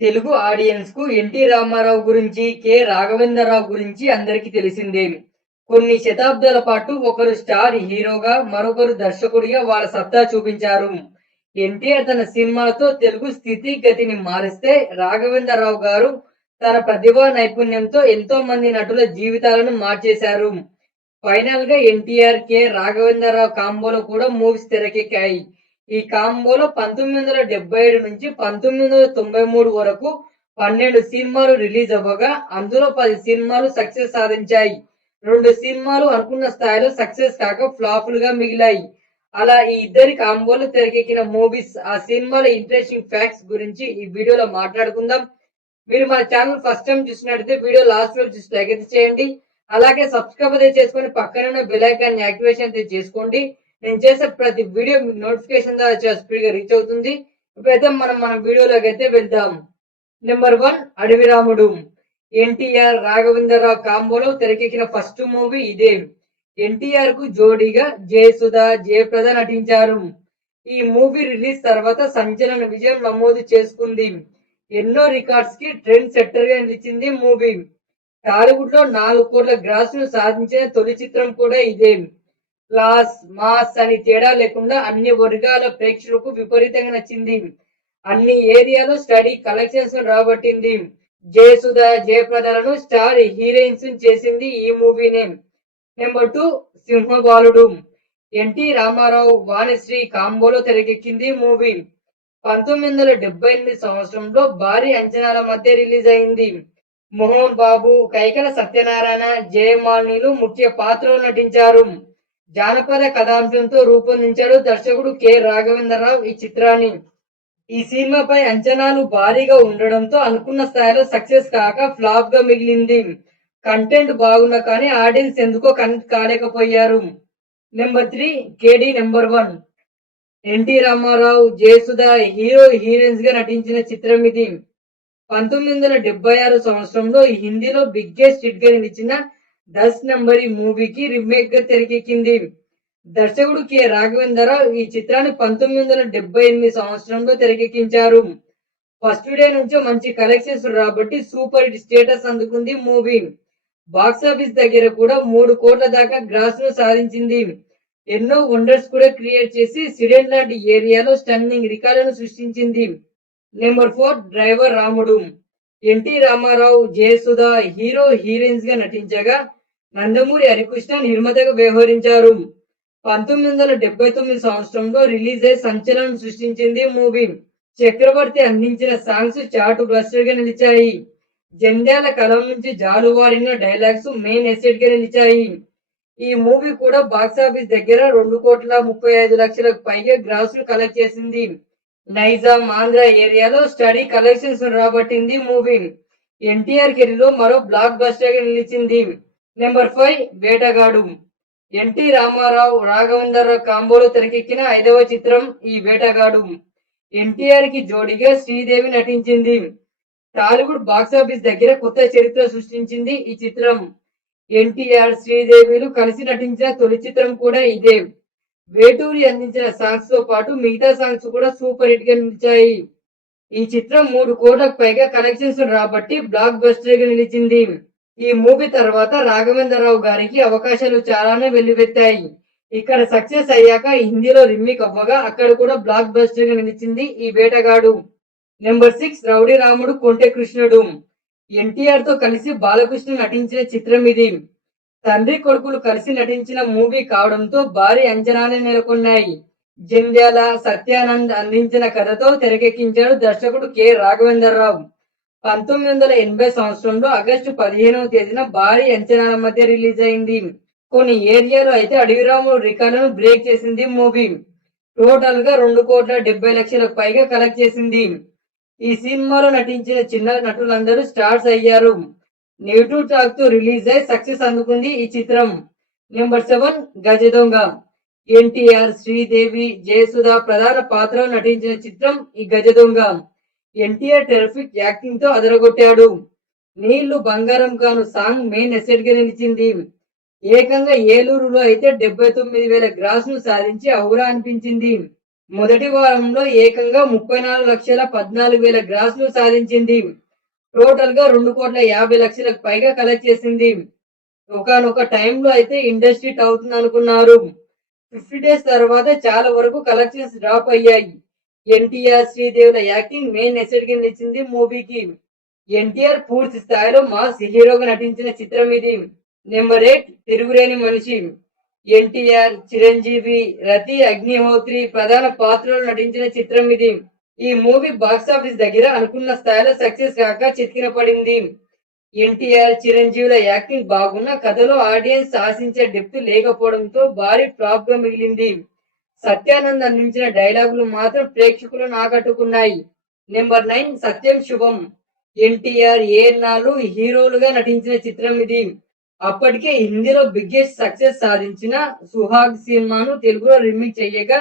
Telugu ఆడియన్స్కు NT Rama Rao గురించి కె. రాఘవేంద్రరావు గురించి అందరికీ తెలిసిందే కొన్ని శతాబ్దాల పాటు ఒకరు స్టార్ హీరోగా మరొకరు దర్శకుడిగా వాళ్ళ సత్తా చూపించారు. ఎన్టీఆర్ తన సినిమాలతో తెలుగు స్థితిగతిని మారిస్తే రాఘవేంద్రరావు గారు తన ప్రతిభా నైపుణ్యంతో ఎంతో మంది నటుల జీవితాలను మార్చేశారు. ఫైనల్గా ఎన్టీఆర్ కె. రాఘవేంద్రరావు కాంబోలో కూడా మూవీస్ తెరకెక్కాయి. ఈ కాంబోలో పంతొమ్మిది వందల డెబ్బై ఏడు నుంచి పంతొమ్మిది వందల తొంభై మూడు వరకు పన్నెండు సినిమాలు రిలీజ్ అవ్వగా అందులో పది సినిమాలు సక్సెస్ సాధించాయి. రెండు సినిమాలు అనుకున్న స్థాయిలో సక్సెస్ కాక ఫ్లాపులుగా మిగిలాయి. అలా ఈ ఇద్దరి కాంబోలు తెరకెక్కిన మూవీస్ ఆ సినిమాల ఇంట్రెస్టింగ్ ఫ్యాక్ట్స్ గురించి ఈ వీడియోలో మాట్లాడుకుందాం. మీరు మన ఛానల్ ఫస్ట్ టైం చూసినట్టయితే వీడియో లాస్ట్ వరకు చూసి లైక్ అయితే చేయండి. అలాగే సబ్స్క్రైబ్ అయితే చేసుకొని పక్కన ఉన్న బెల్ ఐకాన్ యాక్టివేషన్ అయితే చేసుకోండి. నేను చేసే ప్రతి వీడియో మీకు నోటిఫికేషన్ ద్వారా చాలా స్పీడ్గా రీచ్ అవుతుంది. ఇప్పుడైతే మనం మన వీడియోలోకి అయితే వెళ్దాం. నెంబర్ వన్ అడవి రాముడు. ఎన్టీఆర్ రాఘవేంద్రరావు కాంబోలో తెరకెక్కిన ఫస్ట్ మూవీ ఇదే. ఎన్టీఆర్కు జోడీగా జయసుధ జయప్రద నటించారు. ఈ మూవీ రిలీజ్ తర్వాత సంచలన విజయం నమోదు చేసుకుంది. ఎన్నో రికార్డ్స్కి ట్రెండ్ సెట్టర్గా నిలిచింది మూవీ. టాలీవుడ్లో నాలుగు కోట్ల గ్రాస్ను సాధించిన తొలి చిత్రం కూడా ఇదే. క్లాస్ మాస్ అని తేడా లేకుండా అన్ని వర్గాల ప్రేక్షకులకు విపరీతంగా నచ్చింది. అన్ని ఏరియాలో స్టడీ కలెక్షన్స్ రాబట్టింది. జయసుధ జయప్రదలను స్టార్ హీరోయిన్స్ చేసింది ఈ movie name number two Simhabaludu. NT Rama Rao Vanisri కాంబోలో తెరకెక్కింది మూవీ. పంతొమ్మిది వందల డెబ్బై ఎనిమిది సంవత్సరంలో భారీ అంచనాల మధ్య రిలీజ్ అయింది. మోహన్ బాబు కైకల సత్యనారాయణ జయమాలినీలు ముఖ్య పాత్రలు నటించారు. జానపద కథాంశంతో రూపొందించాడు దర్శకుడు కె. రాఘవేంద్రరావు ఈ చిత్రాన్ని. ఈ సినిమాపై అంచనాలు భారీగా ఉండడంతో అనుకున్న స్థాయిలో సక్సెస్ కాక ఫ్లాప్గా మిగిలింది. కంటెంట్ బాగున్నా కానీ ఆడియన్స్ ఎందుకో connect కాలేకపోయారు. Number three KD number one. NT Rama Rao Jayasudha hero హీరోయిన్స్గా నటించిన చిత్రం ఇది. పంతొమ్మిది వందల డెబ్బై ఆరు సంవత్సరంలో హిందీలో బిగ్గెస్ట్ హిట్గా నిలిచిన దస్ నంబర్ ఈ మూవీకి రీమేక్గా తెరకెక్కింది. దర్శకుడు కె. రాఘవేంద్రరావు ఈ చిత్రాన్ని పంతొమ్మిది వందల డెబ్బై ఎనిమిది సంవత్సరంలో తెరకెక్కించారు. ఫస్ట్ డే నుంచే మంచి కలెక్షన్స్ రాబట్టి సూపర్ హిట్ స్టేటస్ అందుకుంది మూవీ. బాక్స్ ఆఫీస్ దగ్గర కూడా మూడు కోట్ల దాకా గ్రాస్ను సాధించింది. ఎన్నో వండర్స్ కూడా క్రియేట్ చేసి సిడెన్ లాంటి ఏరియాలో స్టన్నింగ్ రికార్డులను సృష్టించింది. Number four driver Ramudu. NT Rama Rao Jayasudha hero హీరోయిన్స్గా నటించగా నందమూరి హరికృష్ణ నిర్మాతగా వ్యవహరించారు. పంతొమ్మిది వందల డెబ్బై తొమ్మిది సంవత్సరంలో రిలీజ్ అయి సంచలనం సృష్టించింది మూవీ. చక్రవర్తి అందించిన సాంగ్స్ చాటు బ్లస్టర్గా నిలిచాయి. జంధ్యాల కలం నుంచి జాలువారిన డైలాగ్స్ మెయిన్ ఎసెట్గా నిలిచాయి. ఈ మూవీ కూడా బాక్స్ ఆఫీస్ దగ్గర రెండు కోట్ల ముప్పై ఐదు లక్షలకు పైగా గ్రాసులు కలెక్ట్ చేసింది. నైజాం ఆంధ్ర ఏరియాలో స్టడీ కలెక్షన్స్ రాబట్టింది మూవీ ఎన్టీఆర్ కెరీర్లో మరో బ్లాక్ బస్టర్గా నిలిచింది. Number five Vetagadu. NT Rama Rao Raghavendra Rao కాంబోలో తెరకెక్కిన ఐదవ చిత్రం ఈ వేటగాడు. ఎన్టీఆర్కి జోడిగా శ్రీదేవి నటించింది. టాలీవుడ్ బాక్స్ ఆఫీస్ దగ్గర కొత్త చరిత్ర సృష్టించింది ఈ చిత్రం. ఎన్టీఆర్ శ్రీదేవిలు కలిసి నటించిన తొలి చిత్రం కూడా ఇదే. వేటూరి అందించిన సాంగ్స్తో పాటు మిగతా సాంగ్స్ కూడా సూపర్ హిట్గా నిలిచాయి. ఈ చిత్రం మూడు కోట్లకు పైగా కలెక్షన్స్ రాబట్టి బ్లాక్ బస్టర్గా నిలిచింది. ఈ మూవీ తర్వాత రాఘవేంద్రరావు గారికి అవకాశాలు చాలానే వెల్లువెత్తాయి. ఇక్కడ సక్సెస్ అయ్యాక హిందీలో రిమ్మిక్ అవ్వగా అక్కడ కూడా బ్లాక్ బస్టర్గా నిలిచింది ఈ వేటగాడు. నెంబర్ సిక్స్ రౌడీ రాముడు కొంటె కృష్ణుడు. ఎన్టీఆర్తో కలిసి బాలకృష్ణ నటించిన చిత్రం ఇది. తండ్రి కొడుకులు కలిసి నటించిన మూవీ కావడంతో భారీ అంచనాలు నెలకొన్నాయి. జంధ్యాల సత్యానంద్ అందించిన కథతో తెరకెక్కించాడు దర్శకుడు కె. రాఘవేంద్రరావు. పంతొమ్మిది వందల ఎనభై సంవత్సరంలో ఆగస్టు పదిహేనవ తేదీన భారీ అంచనాల మధ్య రిలీజ్ అయింది. కొన్ని ఏరియాలో అయితే అడవిరాముడు రికార్డును బ్రేక్ చేసింది మూవీ. టోటల్గా రెండు కోట్ల డెబ్బై లక్షలకు పైగా కలెక్ట్ చేసింది. ఈ సినిమాలో నటించిన చిన్న నటులందరూ స్టార్స్ అయ్యారు. నెగిటివ్ టాక్తో రిలీజ్ అయి సక్సెస్ అందుకుంది ఈ చిత్రం. నెంబర్ సెవెన్ గజ దొంగ. ఎన్టీఆర్ శ్రీదేవి జయసుధ ప్రధాన పాత్రలో నటించిన చిత్రం ఈ గజ దొంగ. ఎన్టీఆర్ టెరిఫిక్ యాక్టింగ్తో అదరగొట్టాడు. నీళ్ళు బంగారం కాను సాంగ్ మెయిన్ ఎసెట్గా నిలిచింది. ఏకంగా ఏలూరులో అయితే డెబ్బై తొమ్మిది వేల గ్రాస్ను సాధించి ఔరా అనిపించింది. మొదటి వారంలో ఏకంగా ముప్పై నాలుగు లక్షల పద్నాలుగు వేల గ్రాసులు సాధించింది. టోటల్గా రెండు కోట్ల యాభై లక్షలకు పైగా కలెక్ట్ చేసింది. ఒకనొక టైంలో అయితే ఇండస్ట్రీ అవుతుంది అనుకున్నారు. ఫిఫ్టీ డేస్ తర్వాత చాలా వరకు కలెక్షన్స్ డ్రాప్ అయ్యాయి. ఎన్టీఆర్ శ్రీదేవుల యాక్టింగ్ మెయిన్ ఎసెట్ కింద ఇచ్చింది మూవీకి ఎన్టీఆర్ పూర్తి స్థాయిలో మాస్ హీరోగా నటించిన చిత్రం ఇది. నెంబర్ ఎయిట్ తిరుగులేని మనిషి. ఎన్టీఆర్ చిరంజీవి రతి అగ్నిహోత్రి ప్రధాన పాత్రలు నటించిన చిత్రం ఇది. ఈ మూవీ బాక్స్ ఆఫీస్ దగ్గర అనుకున్న స్థాయిలో సక్సెస్ కాక చితికిన పడింది. ఎన్టీఆర్ చిరంజీవుల యాక్టింగ్ బాగున్న కథలో ఆడియన్స్ ఆశించే డెప్త్ లేకపోవడంతో భారీ ఫ్లాప్గా మిగిలింది. సత్యానంద్ అందించిన డైలాగులు మాత్రం ప్రేక్షకులను ఆకట్టుకున్నాయి. నెంబర్ నైన్ సత్యం శుభం. ఎన్టీఆర్ ఏఎన్ఆర్లు హీరోలుగా నటించిన చిత్రం ఇది. అప్పటికే హిందీలో బిగ్గెస్ట్ సక్సెస్ సాధించిన సుహాగ్ సినిమాను తెలుగులో రిమేక్ చేయగా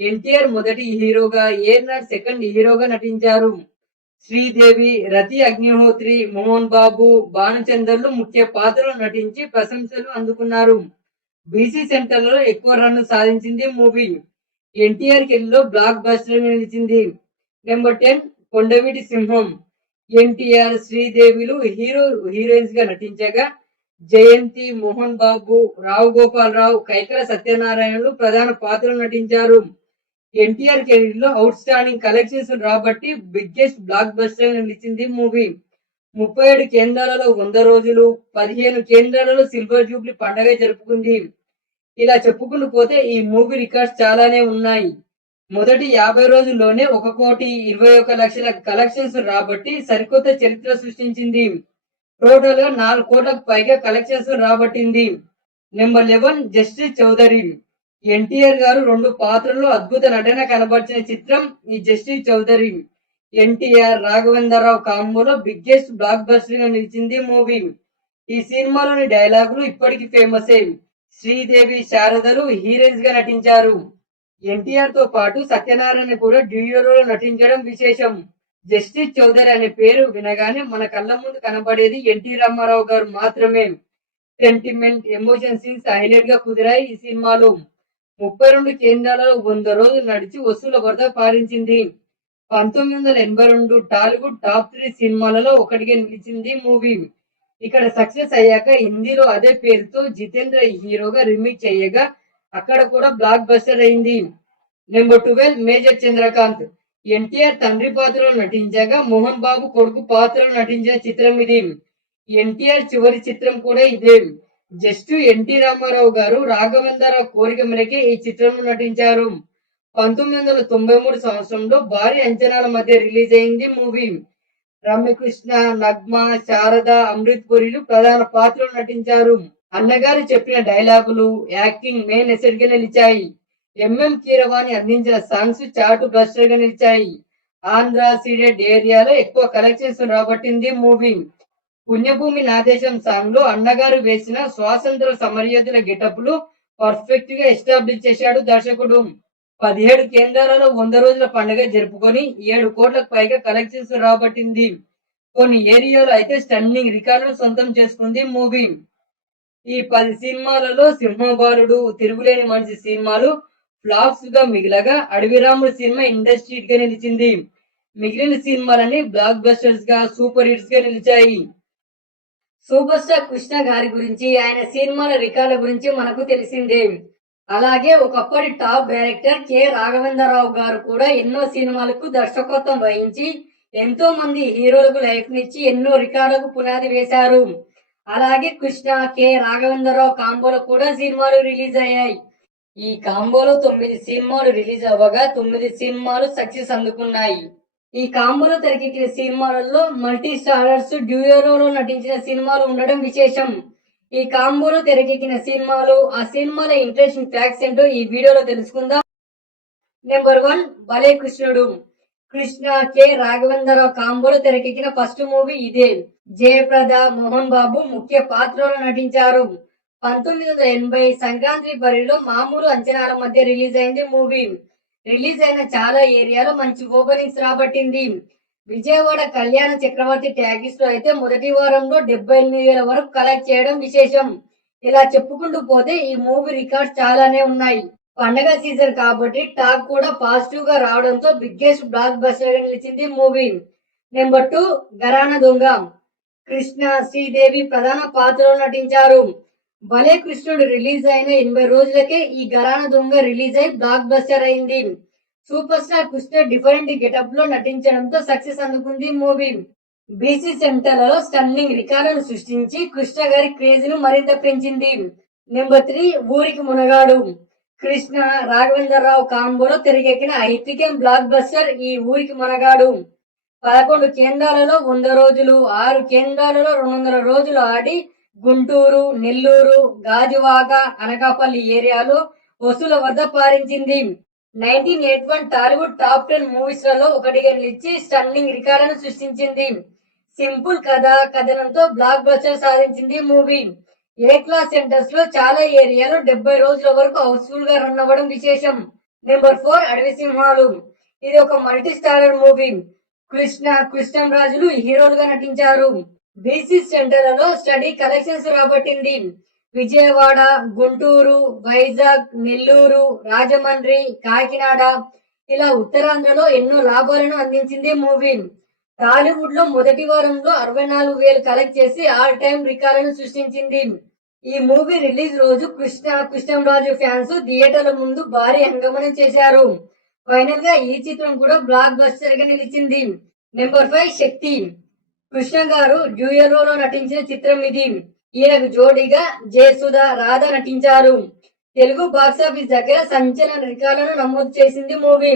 ఎన్టీఆర్ మొదటి హీరోగా ఏఎన్ఆర్ సెకండ్ హీరోగా నటించారు. శ్రీదేవి రతి అగ్నిహోత్రి మోహన్ బాబు భానుచందర్లు ముఖ్య పాత్రలు నటించి ప్రశంసలు అందుకున్నారు. బీసీ సెంటర్లలో ఎక్కువ రన్ సాధించింది మూవీ. ఎన్టీఆర్ కెళ్ళిలో బ్లాక్ బస్టర్ నిలిచింది. Number ten Kondaveeti Simham. NTR శ్రీదేవిలు hero హీరోయిన్స్గా నటించగా జయంతి మోహన్ బాబు రావు గోపాలరావు కైకల సత్యనారాయణలు ప్రధాన పాత్రలు నటించారు. ఎన్టీఆర్ కెరీర్లో అవుట్ స్టాండింగ్ కలెక్షన్స్ రాబట్టి బిగ్గెస్ట్ బ్లాక్ బస్టర్ నిలిచింది మూవీ. ముప్పై ఏడు కేంద్రాలలో వంద రోజులు పదిహేను కేంద్రాలలో సిల్వర్ జూబ్లీ పండగ జరుపుకుంది. ఇలా చెప్పుకుని పోతే ఈ మూవీ రికార్డ్స్ చాలానే ఉన్నాయి. మొదటి యాభై రోజుల్లోనే ఒక కోటి ఇరవై ఒక లక్షల కలెక్షన్స్ రాబట్టి సరికొత్త చరిత్ర సృష్టించింది. టోటల్గా నాలుగు కోట్లకు పైగా collections రాబట్టింది. Number eleven justice Chowdary. NTR garu రెండు పాత్రల్లో అద్భుత నటన కనబరిచిన చిత్రం ఈ జస్టిస్ చౌదరి. ఎన్టీఆర్ రాఘవేంద్రరావు కాంబోలో బిగ్గెస్ట్ బ్లాక్ బస్టర్గా నిలిచింది మూవీ. ఈ సినిమాలోని డైలాగులు ఇప్పటికీ ఫేమస్ శ్రీదేవి శారదలు హీరోయిన్స్గా నటించారు. ఎన్టీఆర్తో పాటు సత్యనారాయణ కూడా డ్యూయోలో నటించడం విశేషం. జస్టిస్ చౌదరి అనే పేరు వినగానే మన కళ్ళ ముందు కనబడేది ఎన్టీ రామారావు గారు మాత్రమే. సెంటిమెంట్ ఎమోషన్ సీన్స్ హైలైట్గా కుదిరాయి ఈ సినిమాలో. ముప్పై రెండు కేంద్రాలలో వంద రోజులు నడిచి వసూల వరద పారించింది. పంతొమ్మిది వందల ఎనభై రెండు టాలీవుడ్ టాప్ త్రీ సినిమాలలో ఒకటిగా నిలిచింది మూవీ. ఇక్కడ సక్సెస్ అయ్యాక హిందీలో అదే పేరుతో జితేంద్ర హీరోగా రిమేక్ చేయగా అక్కడ కూడా బ్లాక్ బస్టర్ అయింది. Number twelve major Chandrakanth. NTR తండ్రి పాత్రలో నటించగా మోహన్ బాబు కొడుకు పాత్రలో నటించిన చిత్రం ఇది. ఎన్టీఆర్ చివరి చిత్రం కూడా ఇదే. జస్ట్ ఎన్టీ రామారావు గారు రాఘవేంద్రరావు కోరిక మేరకే ఈ చిత్రంలో నటించారు. పంతొమ్మిది వందల తొంభై మూడు సంవత్సరంలో భారీ అంచనాల మధ్య రిలీజ్ అయింది మూవీ. రమ్యకృష్ణ నగ్మ శారద అమృత్ పురిలు ప్రధాన పాత్రలు నటించారు. అన్నగారు చెప్పిన డైలాగులు యాక్టింగ్ మెయిన్ ఎసెట్గా నిలిచాయి. ఎంఎం కీరవాణి అందించిన సాంగ్స్ చాటు బ్లస్టర్గా నిలిచాయి. ఆంధ్ర సీడెడ్ ఏరియాలో ఎక్కువ కలెక్షన్స్ రాబట్టింది మూవీ. పుణ్యభూమి నాదేశం సాంగ్లో అన్నగారు వేసిన స్వాతంత్ర సమరయోధుల గెటప్లు పర్ఫెక్ట్గా ఎస్టాబ్లిష్ చేశాడు దర్శకుడు. పదిహేడు కేంద్రాలలో వంద రోజుల పండుగ జరుపుకొని ఏడు కోట్లకు పైగా కలెక్షన్స్ రాబట్టింది. కొన్ని ఏరియాలో అయితే స్టన్నింగ్ రికార్డును సొంతం చేసుకుంది మూవీ. ఈ పది సినిమాలలో సింహబాలుడు తిరుగులేని మనిషి సినిమాలు ఫ్లాప్స్గా మిగిలగా అడవిరాముడు సినిమా ఇండస్ట్రీ గా నిలిచింది. మిగిలిన సినిమాలన్నీ బ్లాక్ బస్టర్స్గా సూపర్ హిట్స్గా నిలిచాయి. సూపర్ స్టార్ కృష్ణ గారి గురించి ఆయన సినిమాల రికార్డుల గురించి మనకు తెలిసిందే. అలాగే ఒకప్పటి టాప్ డైరెక్టర్ కె. రాఘవేంద్రరావు గారు కూడా ఎన్నో సినిమాలకు దర్శకత్వం వహించి ఎంతో మంది హీరోలకు లైఫ్ నిచ్చి ఎన్నో రికార్డులకు పునాది వేశారు. అలాగే కృష్ణ కె. రాఘవేంద్రరావు కాంబోలో కూడా సినిమాలు రిలీజ్ అయ్యాయి. ఈ కాంబోలో తొమ్మిది సినిమాలు రిలీజ్ అవ్వగా తొమ్మిది సినిమాలు సక్సెస్ అందుకున్నాయి. ఈ కాంబోలో తెరకెక్కిన సినిమాలలో మల్టీ స్టారర్స్ డ్యూయరోలో నటించిన సినిమాలు ఉండడం విశేషం. ఈ కాంబోలో తెరకెక్కిన సినిమాలు ఆ సినిమాల ఇంట్రెస్టింగ్ ఫ్యాక్ట్స్ ఏంటో ఈ వీడియోలో తెలుసుకుందాం. నెంబర్ వన్ భలే కృష్ణుడు. కృష్ణ కె. రాఘవేంద్రరావు కాంబోలో తెరకెక్కిన ఫస్ట్ మూవీ ఇదే. జయప్రద మోహన్ బాబు ముఖ్య పాత్రలో నటించారు. పంతొమ్మిది వందల ఎనభై సంక్రాంతి బరిలో మామూలు అంచనాల మధ్య రిలీజ్ అయింది మూవీ. రిలీజ్ అయిన చాలా ఏరియాలో మంచి ఓపెనింగ్స్ రాబట్టింది. విజయవాడ కళ్యాణ చక్రవర్తి ట్యాగిస్లో అయితే మొదటి వారంలో డెబ్బై ఎనిమిది వేల వరకు కలెక్ట్ చేయడం విశేషం. ఇలా చెప్పుకుంటూ పోతే ఈ మూవీ రికార్డ్స్ చాలానే ఉన్నాయి. పండగ సీజన్ కాబట్టి టాక్ కూడా పాజిటివ్గా రావడంతో బిగ్గెస్ట్ బ్లాక్ బస్టర్ నిలిచింది movie. Number two Gharana Donga. Krishna Sridevi ప్రధాన పాత్రలో నటించారు. భలే కృష్ణుడు రిలీజ్ అయిన ఎనభై రోజులకే ఈ గరాన దొంగ రిలీజ్ అయి బ్లాక్ బస్టర్ అయింది. సూపర్ స్టార్ కృష్ణ డిఫరెంట్ గెటప్లో నటించడంతో సక్సెస్ అందుకుంది మూవీ. బీసీ సెంటర్లలో స్టన్నింగ్ రికార్డును సృష్టించి కృష్ణ గారి క్రేజ్ను మరింత పెంచింది. నెంబర్ త్రీ ఊరికి మునగాడు. కృష్ణ రాఘవేంద్రరావు కాంబోలో తెరకెక్కిన ఐపికెం బ్లాక్ బస్టర్ ఈ ఊరికి మునగాడు. పదకొండు కేంద్రాలలో వంద రోజులు ఆరు కేంద్రాలలో రెండు వందల రోజులు ఆడి గుంటూరు నెల్లూరు గాజువాక అనకాపల్లి ఏరియాలో వసూల వద్ద పారించింది. Nineteen eight one Tollywood top ten మూవీస్లలో ఒకటిగా నిలిచి స్టన్నింగ్ రికార్డును సృష్టించింది. సింపుల్ కథ కథనంతో బ్లాక్ బస్టర్ సాధించింది మూవీ. ఏ క్లాస్ సెంటర్స్లో చాలా ఏరియాలు డెబ్బై రోజుల వరకు హౌస్ఫుల్గా రన్ అవ్వడం విశేషం. నెంబర్ ఫోర్ అడవి సింహాలు. ఇది ఒక మల్టీ స్టారర్ మూవీ. కృష్ణ కృష్ణంరాజులు హీరోలుగా నటించారు. బీసీ సెంటర్లలో స్టడీ కలెక్షన్స్ రాబట్టింది. విజయవాడ గుంటూరు వైజాగ్ నెల్లూరు రాజమండ్రి కాకినాడ ఇలా ఉత్తరాంధ్రలో ఎన్నో లాభాలను అందించింది మూవీ టాలీవుడ్లో మొదటి వారంలో అరవై నాలుగు వేలు కలెక్ట్ చేసి ఆల్ టైమ్ రికార్డును సృష్టించింది. ఈ మూవీ రిలీజ్ రోజు కృష్ణ కృష్ణంరాజు ఫ్యాన్స్ థియేటర్ల ముందు భారీ అంగమనం చేశారు. ఫైనల్గా ఈ చిత్రం కూడా బ్లాక్ బస్టర్గా నిలిచింది. నెంబర్ ఫైవ్ శక్తి. కృష్ణ గారు డ్యూయల్లో నటించిన చిత్రం ఇది. ఈయనకు జోడిగా జయసుధ రాధ నటించారు. తెలుగు బాక్సాఫీస్ దగ్గర సంచలన రికార్డులను నమోదు చేసింది మూవీ.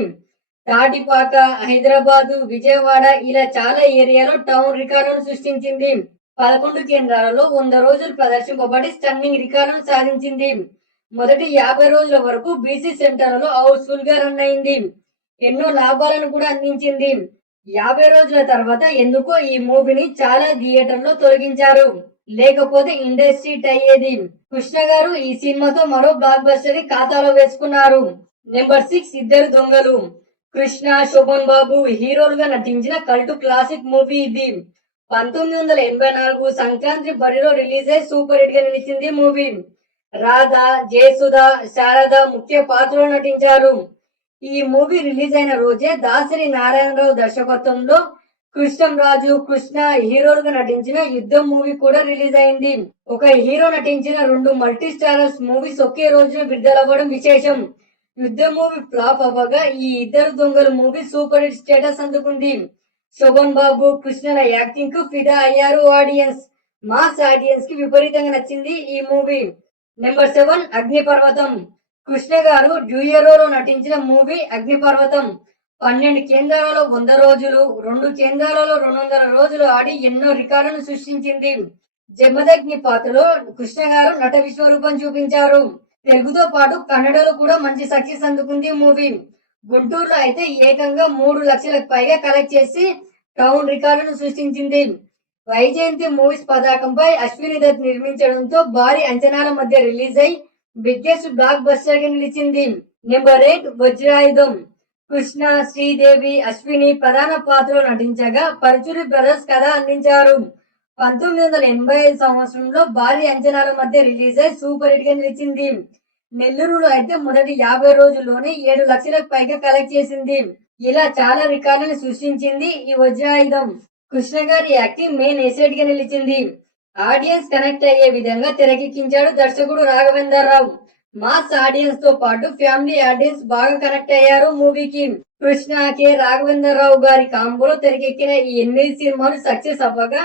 తాటిపాక హైదరాబాద్ విజయవాడ ఇలా చాలా ఏరియాలో టౌన్ రికార్డులను సృష్టించింది. పదకొండు కేంద్రాలలో వంద రోజులు ప్రదర్శింపబడి స్టన్నింగ్ రికార్డును సాధించింది. మొదటి యాభై రోజుల వరకు బీసీ సెంటర్లలో హౌస్ఫుల్గా రన్ అయింది. ఎన్నో లాభాలను కూడా అందించింది. యాభై రోజుల తర్వాత ఎందుకో ఈ మూవీని చాలా థియేటర్లో తొలగించారు. లేకపోతే ఇండస్ట్రీ అయ్యేది కృష్ణ గారు ఈ సినిమాతో మరో బ్లాక్ బస్టర్ని ఖాతాలో వేసుకున్నారు. నెంబర్ సిక్స్ ఇద్దరు దొంగలు. కృష్ణ శోభన్ బాబు హీరోలుగా నటించిన కల్టు క్లాసిక్ మూవీ ఇది. పంతొమ్మిది వందల ఎనభై నాలుగు సంక్రాంతి బరిలో రిలీజ్ అయి సూపర్ హిట్గా నిలిచింది మూవీ. రాధ జయసుధ శారద ముఖ్య పాత్రలో నటించారు. ఈ మూవీ రిలీజ్ అయిన రోజే దాసరి నారాయణరావు దర్శకత్వంలో కృష్ణంరాజు కృష్ణ హీరోలుగా నటించిన యుద్ధం మూవీ కూడా రిలీజ్ అయింది. ఒక హీరో నటించిన రెండు మల్టీ స్టారర్స్ మూవీస్ ఒకే రోజున విడుదలవ్వడం విశేషం. యుద్ధం మూవీ ఫ్లాప్ అవ్వగా ఈ ఇద్దరు దొంగలు మూవీ సూపర్ హిట్ స్టేటస్ అందుకుంది. శోభన్ బాబు కృష్ణల యాక్టింగ్కు ఫిదా అయ్యారు ఆడియన్స్. మాస్ ఆడియన్స్కి విపరీతంగా నచ్చింది ఈ మూవీ. నెంబర్ సెవెన్ అగ్నిపర్వతం. కృష్ణ గారు డ్యూయరోలో నటించిన మూవీ అగ్నిపర్వతం. పన్నెండు కేంద్రాలలో వంద రోజులు రెండు కేంద్రాలలో రెండు వందల రోజులు ఆడి ఎన్నో రికార్డులను సృష్టించింది. జమదగ్ని పాత్రలో కృష్ణ గారు నట విశ్వరూపం చూపించారు. తెలుగుతో పాటు కన్నడలో కూడా మంచి సక్సెస్ అందుకుంది మూవీ. గుంటూరులో అయితే ఏకంగా మూడు లక్షలకు పైగా కలెక్ట్ చేసి టౌన్ రికార్డును సృష్టించింది. వైజయంతి మూవీస్ పతాకంపై అశ్విని దత్ నిర్మించడంతో భారీ అంచనాల మధ్య రిలీజ్ అయి బిగ్గెస్ట్ బ్లాక్ బస్టర్గా నిలిచింది. నెంబర్ ఎయిట్ వజ్రాయుధం. కృష్ణ శ్రీదేవి అశ్విని ప్రధాన పాత్రలో నటించగా పరుచూరి బ్రదర్స్ కథ అందించారు. పంతొమ్మిది వందల ఎనభై ఐదు సంవత్సరంలో భారీ అంచనాల మధ్య రిలీజ్ అయి సూపర్ హిట్గా నిలిచింది. నెల్లూరులో అయితే మొదటి యాభై రోజుల్లోనే ఏడు లక్షలకు పైగా కలెక్ట్ చేసింది. ఇలా చాలా రికార్డులను సృష్టించింది ఈ వజ్రాయుధం. కృష్ణ గారి యాక్టింగ్ మెయిన్ ఎసెట్గా నిలిచింది. ఆడియన్స్ కనెక్ట్ అయ్యే విధంగా తెరకెక్కించాడు దర్శకుడు రాఘవేందర్ రావు మాస్ ఆడియన్స్తో పాటు ఫ్యామిలీ ఆడియన్స్ బాగా కనెక్ట్ అయ్యారు మూవీకి కృష్ణ కె రాఘవేందర్ రావు గారి కాంబోలో తెరకెక్కిన ఈ ఎనిమిది సినిమాలు సక్సెస్ అవ్వగా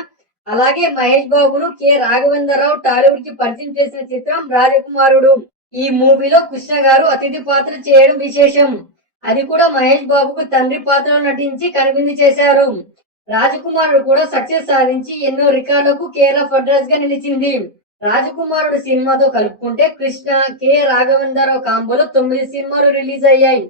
అలాగే మహేష్ బాబును కె రాఘవేందర్ రావు టాలీవుడ్కి పరిచయం చేసిన చిత్రం రాజకుమారుడు. ఈ మూవీలో కృష్ణ గారు అతిథి పాత్ర చేయడం విశేషం. అది కూడా మహేష్ బాబుకు తండ్రి పాత్రలో నటించి కనువిందు చేశారు. రాజకుమారుడు కూడా సక్సెస్ సాధించి ఎన్నో రికార్డులకు కేర్ ఆఫ్ అడ్రస్గా నిలిచింది. రాజకుమారుడు సినిమాతో కలుపుకుంటే కృష్ణ కె. రాఘవేంద్రరావు కాంబోలో తొమ్మిది సినిమాలు రిలీజ్ అయ్యాయి.